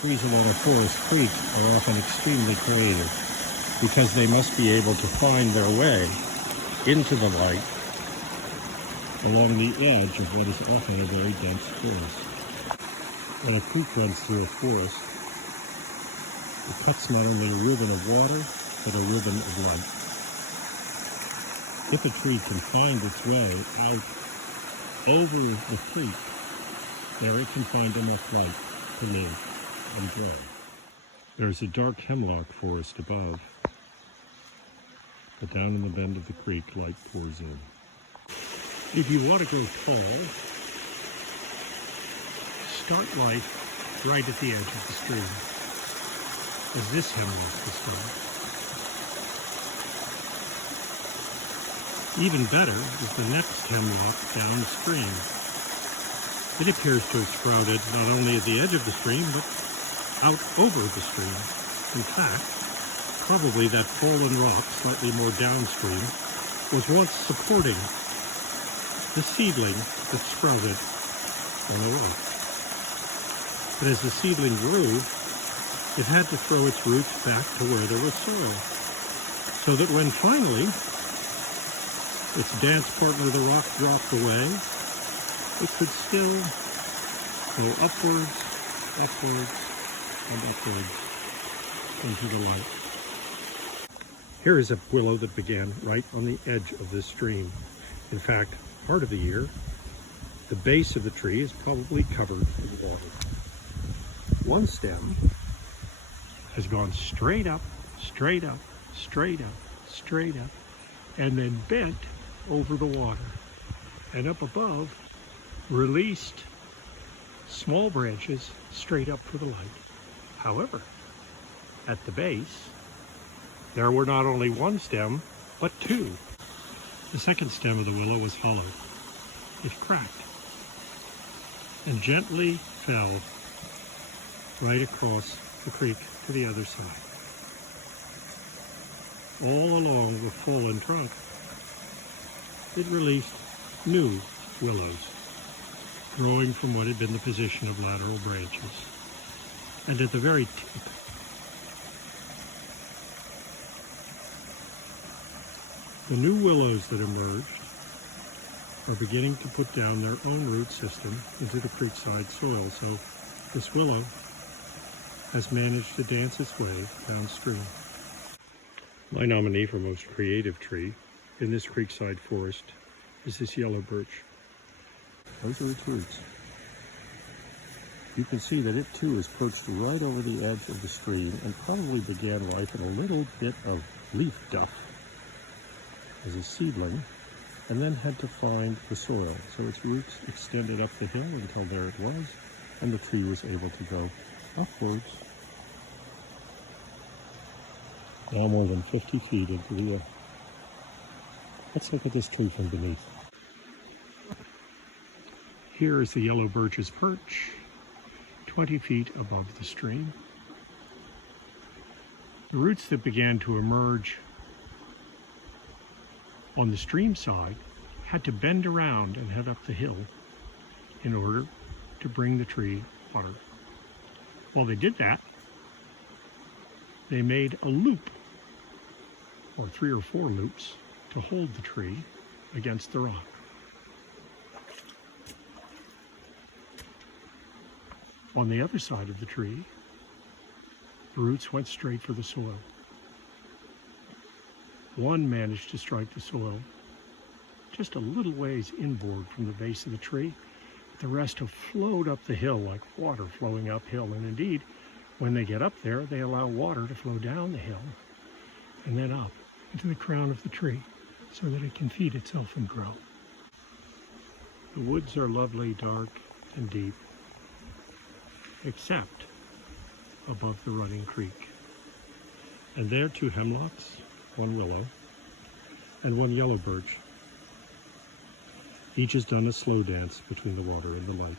Trees along a forest creek are often extremely creative because they must be able to find their way into the light along the edge of what is often a very dense forest. When a creek runs through a forest, it cuts not only a ribbon of water, but a ribbon of light. If a tree can find its way out over the creek, there it can find enough light to live and grow. There's a dark hemlock forest above, but down in the bend of the creek, light pours in. If you want to grow tall, start life right at the edge of the stream, as this hemlock is done. Even better is the next hemlock downstream. It appears to have sprouted not only at the edge of the stream, but out over the stream. In fact, probably that fallen rock, slightly more downstream, was once supporting the seedling that sprouted on the rock. But as the seedling grew, it had to throw its roots back to where there was soil, so that when finally its dance partner, the rock, dropped away, it could still go upwards, upwards, and upwards into the light. Here is a willow that began right on the edge of this stream. In fact, part of the year, the base of the tree is probably covered with water. One stem has gone straight up, straight up, straight up, straight up, and then bent over the water. And up above, released small branches straight up for the light. However, at the base, there were not only one stem, but two. The second stem of the willow was hollow. It cracked and gently fell right across the creek to the other side. All along the fallen trunk, it released new willows, growing from what had been the position of lateral branches. And at the very tip, the new willows that emerged are beginning to put down their own root system into the creekside soil. So this willow has managed to dance its way downstream. My nominee for most creative tree in this creekside forest is this yellow birch. Those are its roots. You can see that it too is perched right over the edge of the stream and probably began life in a little bit of leaf duff as a seedling, and then had to find the soil. So its roots extended up the hill until there it was, and the tree was able to go upwards, now more than 50 feet into the air. Let's look at this tree from beneath. Here is the yellow birch's perch, 20 feet above the stream. The roots that began to emerge on the stream side had to bend around and head up the hill in order to bring the tree water. While they did that, they made a loop, or 3 or 4 loops, to hold the tree against the rock. On the other side of the tree, the roots went straight for the soil. One managed to strike the soil just a little ways inboard from the base of the tree. The rest have flowed up the hill like water flowing uphill. And indeed, when they get up there, they allow water to flow down the hill and then up into the crown of the tree so that it can feed itself and grow. The woods are lovely, dark, and deep, except above the running creek. And there 2 hemlocks, 1 willow, and 1 yellow birch. Each has done a slow dance between the water and the light.